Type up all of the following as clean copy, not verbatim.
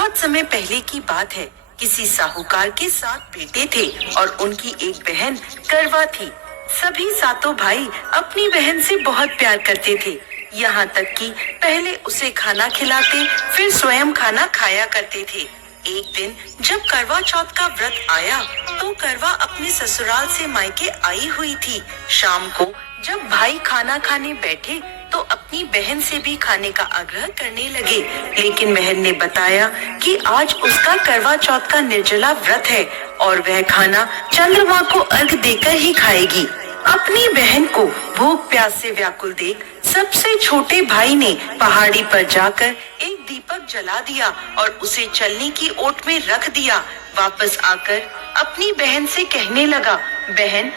बहुत समय पहले की बात है। किसी साहूकार के 7 बेटे थे और उनकी एक बहन करवा थी। सभी सातों भाई अपनी बहन से बहुत प्यार करते थे, यहाँ तक कि पहले उसे खाना खिलाते, फिर स्वयं खाना खाया करते थे। एक दिन जब करवा चौथ का व्रत आया, तो करवा अपने ससुराल से मायके आई हुई थी। शाम को जब भाई खाना खाने बैठे, तो अपनी बहन से भी खाने का आग्रह करने लगे, लेकिन बहन ने बताया कि आज उसका करवा चौथ का निर्जला व्रत है और वह खाना चंद्रमा को अर्घ देकर ही खाएगी। अपनी बहन को भूख प्यास से व्याकुल देख सबसे छोटे भाई ने पहाड़ी पर जाकर एक दीपक जला दिया और उसे चलने की ओट में रख दिया। वापस आकर अपनी बहन से कहने लगा, बहन।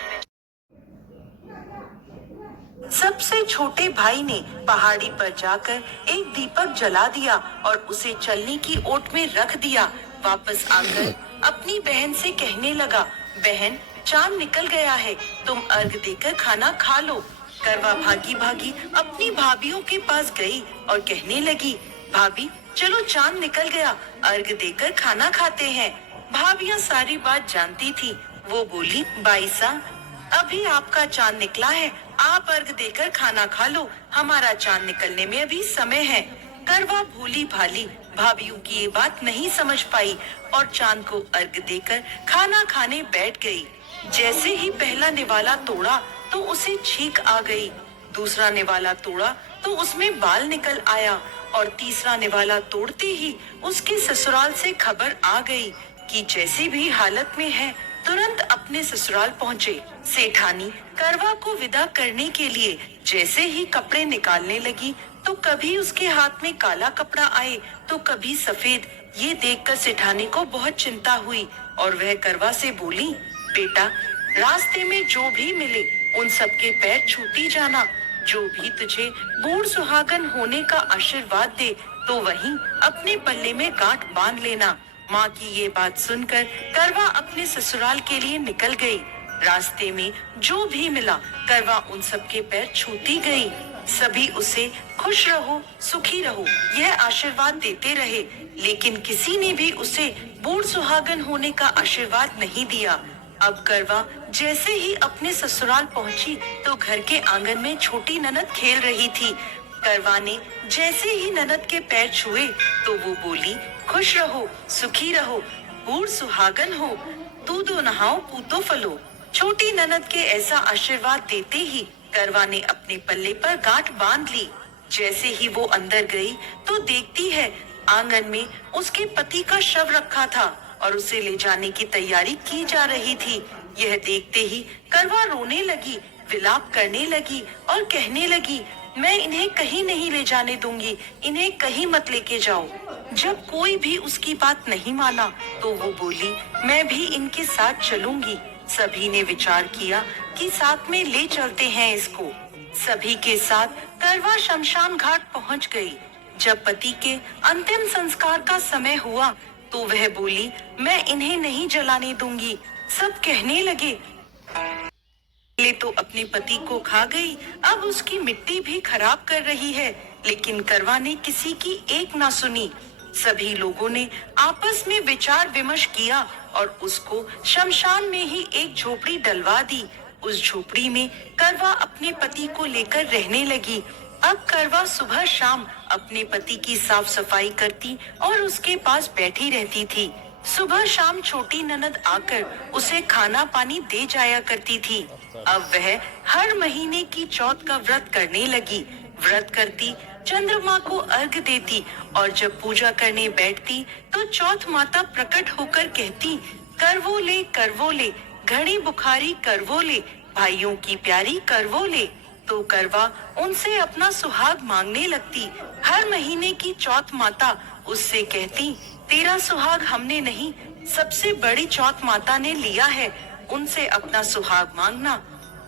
सबसे छोटे भाई ने पहाड़ी पर जाकर एक दीपक जला दिया और उसे चलने की ओट में रख दिया। वापस आकर अपनी बहन से कहने लगा, बहन, चांद निकल गया है, तुम अर्घ देकर खाना खा लो। करवा भागी भागी अपनी भाभीियों के पास गई और कहने लगी, भाभी चलो, चांद निकल गया, अर्घ देकर खाना खाते हैं। भाभियां सारी बात जानती थी। वो बोली, बाईसा, अभी आपका चांद निकला है, आप अर्घ देकर खाना खा लो, हमारा चांद निकलने में अभी समय है। करवा भोली भाली भाभीियों की ये बात नहीं समझ पाई और चांद को अर्घ देकर खाना खाने बैठ गई। जैसे ही पहला निवाला तोड़ा तो उसे छींक आ गई, दूसरा निवाला तोड़ा तो उसमें बाल निकल आया और तीसरा निवाला तोड़ते ही उसके ससुराल से खबर आ गई कि जैसी भी हालत में है, तुरंत अपने ससुराल पहुँचे। सेठानी करवा को विदा करने के लिए जैसे ही कपड़े निकालने लगी, तो कभी उसके हाथ में काला कपड़ा आए तो कभी सफेद। ये देखकर सेठानी को बहुत चिंता हुई और वह करवा से बोली, बेटा, रास्ते में जो भी मिले उन सबके पैर छूती जाना। जो भी तुझे बूढ़ सुहागन होने का आशीर्वाद दे, तो वहीं अपने पल्ले में गांठ बांध लेना। माँ की ये बात सुनकर करवा अपने ससुराल के लिए निकल गई। रास्ते में जो भी मिला, करवा उन सबके पैर छूती गई। सभी उसे खुश रहो, सुखी रहो, यह आशीर्वाद देते रहे, लेकिन किसी ने भी उसे बूढ़ सुहागन होने का आशीर्वाद नहीं दिया। अब करवा जैसे ही अपने ससुराल पहुंची, तो घर के आंगन में छोटी ननद खेल रही थी। करवा ने जैसे ही ननद के पैर छुए, तो वो बोली, खुश रहो, सुखी रहो, बूढ़ सुहागन हो, दूधो नहाओ, पूतो फलो। छोटी ननद के ऐसा आशीर्वाद देते ही करवा ने अपने पल्ले पर गांठ बांध ली। जैसे ही वो अंदर गई, तो देखती है आंगन में उसके पति का शव रखा था और उसे ले जाने की तैयारी की जा रही थी। यह देखते ही करवा रोने लगी, विलाप करने लगी और कहने लगी, मैं इन्हें कहीं नहीं ले जाने दूंगी, इन्हें कहीं मत लेके जाओ। जब कोई भी उसकी बात नहीं माना, तो वो बोली, मैं भी इनके साथ चलूंगी। सभी ने विचार किया कि साथ में ले चलते हैं इसको। सभी के साथ करवा शमशान घाट पहुंच गई। जब पति के अंतिम संस्कार का समय हुआ, तो वह बोली, मैं इन्हें नहीं जलाने दूंगी। सब कहने लगे, ले तो अपने पति को खा गई, अब उसकी मिट्टी भी खराब कर रही है। लेकिन करवा ने किसी की एक ना सुनी। सभी लोगों ने आपस में विचार विमर्श किया और उसको शमशान में ही एक झोपड़ी डलवा दी। उस झोपड़ी में करवा अपने पति को लेकर रहने लगी। अब करवा सुबह शाम अपने पति की साफ सफाई करती और उसके पास बैठी रहती थी। सुबह शाम छोटी ननद आकर उसे खाना पानी दे जाया करती थी। अब वह हर महीने की चौथ का व्रत करने लगी। व्रत करती, चंद्रमा को अर्घ देती और जब पूजा करने बैठती, तो चौथ माता प्रकट होकर कहती, करवो ले, घड़ी बुखारी करवो ले, भाइयों की प्यारी करवो ले। तो करवा उनसे अपना सुहाग मांगने लगती। हर महीने की चौथ माता उससे कहती, तेरा सुहाग हमने नहीं, सबसे बड़ी चौथ माता ने लिया है, उनसे अपना सुहाग मांगना।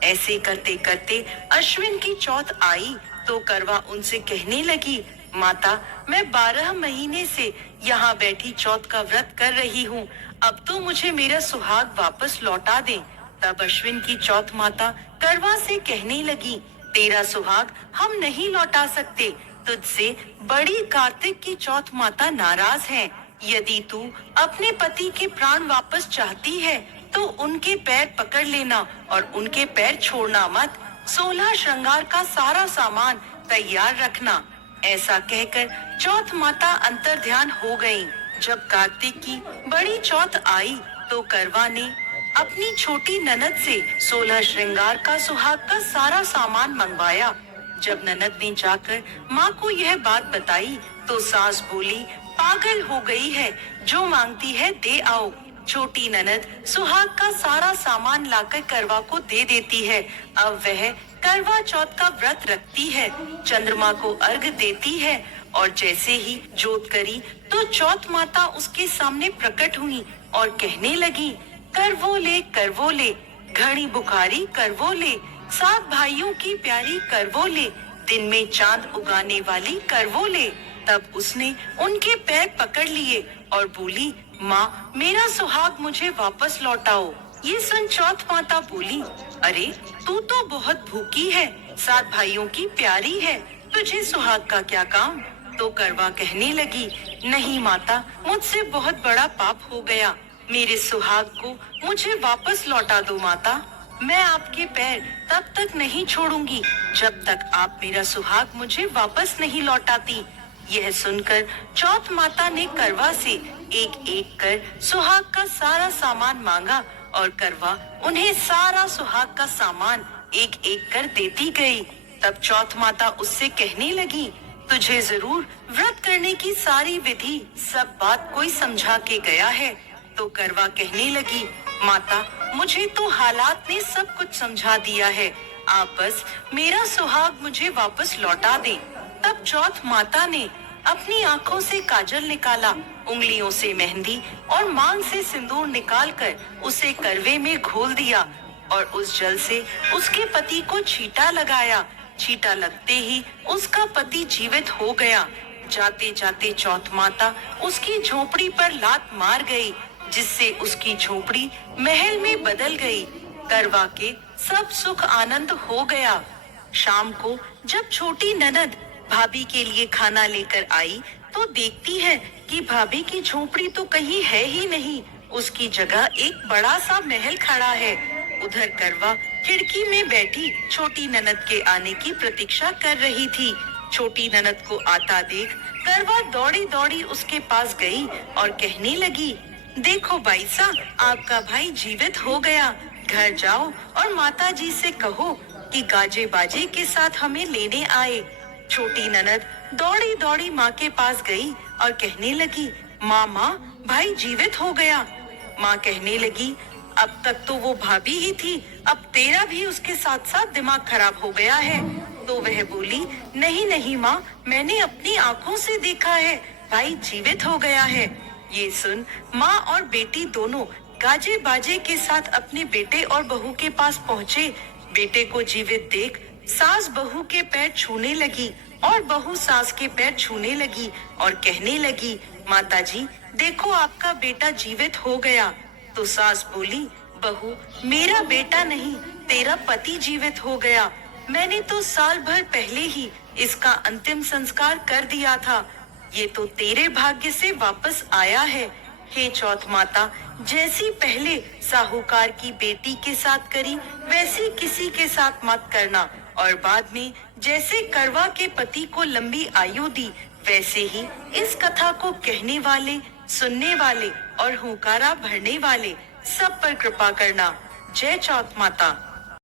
ऐसे करते करते अश्विन की चौथ आई, तो करवा उनसे कहने लगी, माता, मैं 12 महीने से यहाँ बैठी चौथ का व्रत कर रही हूँ, अब तो मुझे मेरा सुहाग वापस लौटा दे। तब अश्विन की चौथ माता करवा से कहने लगी, तेरा सुहाग हम नहीं लौटा सकते, तुझसे बड़ी कार्तिक की चौथ माता नाराज है। यदि तू अपने पति के प्राण वापस चाहती है तो उनके पैर पकड़ लेना और उनके पैर छोड़ना मत। 16 श्रृंगार का सारा सामान तैयार रखना। ऐसा कहकर चौथ माता अंतर्ध्यान हो गईं। जब कार्तिक की बड़ी चौथ आई तो करवा ने अपनी छोटी ननद से 16 श्रृंगार का सुहाग का सारा सामान मंगवाया। जब ननद ने जाकर माँ को यह बात बताई तो सास बोली, पागल हो गई है, जो मांगती है दे आओ। छोटी ननद सुहाग का सारा सामान लाकर करवा को दे देती है। अब वह करवा चौथ का व्रत रखती है, चंद्रमा को अर्घ देती है और जैसे ही जोत करी तो चौथ माता उसके सामने प्रकट हुई और कहने लगी, करवो ले, घड़ी बुखारी करवो ले, 7 भाइयों की प्यारी करवो ले, दिन में चांद उगाने वाली करवो ले। तब उसने उनके पैर पकड़ लिए और बोली, माँ मेरा सुहाग मुझे वापस लौटाओ। ये सुन चौथ माता बोली, अरे तू तो बहुत भूखी है, 7 भाइयों की प्यारी है, तुझे सुहाग का क्या काम। तो करवा कहने लगी, नहीं माता, मुझसे बहुत बड़ा पाप हो गया, मेरे सुहाग को मुझे वापस लौटा दो माता। मैं आपके पैर तब तक नहीं छोड़ूंगी जब तक आप मेरा सुहाग मुझे वापस नहीं लौटाती। यह सुनकर चौथ माता ने करवा से एक एक कर सुहाग का सारा सामान मांगा और करवा उन्हें सारा सुहाग का सामान एक एक कर देती गई। तब चौथ माता उससे कहने लगी, तुझे जरूर व्रत करने की सारी विधि सब बात कोई समझा के गया है। तो करवा कहने लगी, माता मुझे तो हालात ने सब कुछ समझा दिया है, आप बस मेरा सुहाग मुझे वापस लौटा दें। तब चौथ माता ने अपनी आंखों से काजल निकाला, उंगलियों से मेहंदी और मांग से सिंदूर निकालकर उसे करवे में घोल दिया और उस जल से उसके पति को छींटा लगाया। छींटा लगते ही उसका पति जीवित हो गया। जाते जाते चौथ माता उसकी झोपड़ी पर लात मार गई, जिससे उसकी झोपड़ी महल में बदल गई। करवा के सब सुख आनंद हो गया। शाम को जब छोटी ननद भाभी के लिए खाना लेकर आई तो देखती है कि भाभी की झोपड़ी तो कहीं है ही नहीं, उसकी जगह एक बड़ा सा महल खड़ा है। उधर करवा खिड़की में बैठी छोटी ननद के आने की प्रतीक्षा कर रही थी। छोटी ननद को आता देख करवा दौड़ी दौड़ी उसके पास गई और कहने लगी, देखो बाई साहब, आपका भाई जीवित हो गया। घर जाओ और माता जी से कहो कि गाजे बाजे के साथ हमें लेने आए। छोटी ननद दौड़ी दौड़ी माँ के पास गई और कहने लगी, माँ भाई जीवित हो गया। माँ कहने लगी, अब तक तो वो भाभी ही थी, अब तेरा भी उसके साथ साथ दिमाग खराब हो गया है। तो वह बोली, नहीं नहीं माँ, मैंने अपनी आँखों से देखा है, भाई जीवित हो गया है। ये सुन माँ और बेटी दोनों गाजे बाजे के साथ अपने बेटे और बहू के पास पहुँचे। बेटे को जीवित देख सास बहू के पैर छूने लगी और बहू सास के पैर छूने लगी और कहने लगी, माताजी देखो आपका बेटा जीवित हो गया। तो सास बोली, बहू मेरा बेटा नहीं, तेरा पति जीवित हो गया। मैंने तो साल भर पहले ही इसका अंतिम संस्कार कर दिया था। ये तो तेरे भाग्य से वापस आया है। हे चौथ माता, जैसी पहले साहूकार की बेटी के साथ करी वैसी किसी के साथ मत करना, और बाद में जैसे करवा के पति को लंबी आयु दी वैसे ही इस कथा को कहने वाले, सुनने वाले और हुंकारा भरने वाले सब पर कृपा करना। जय चौथ माता।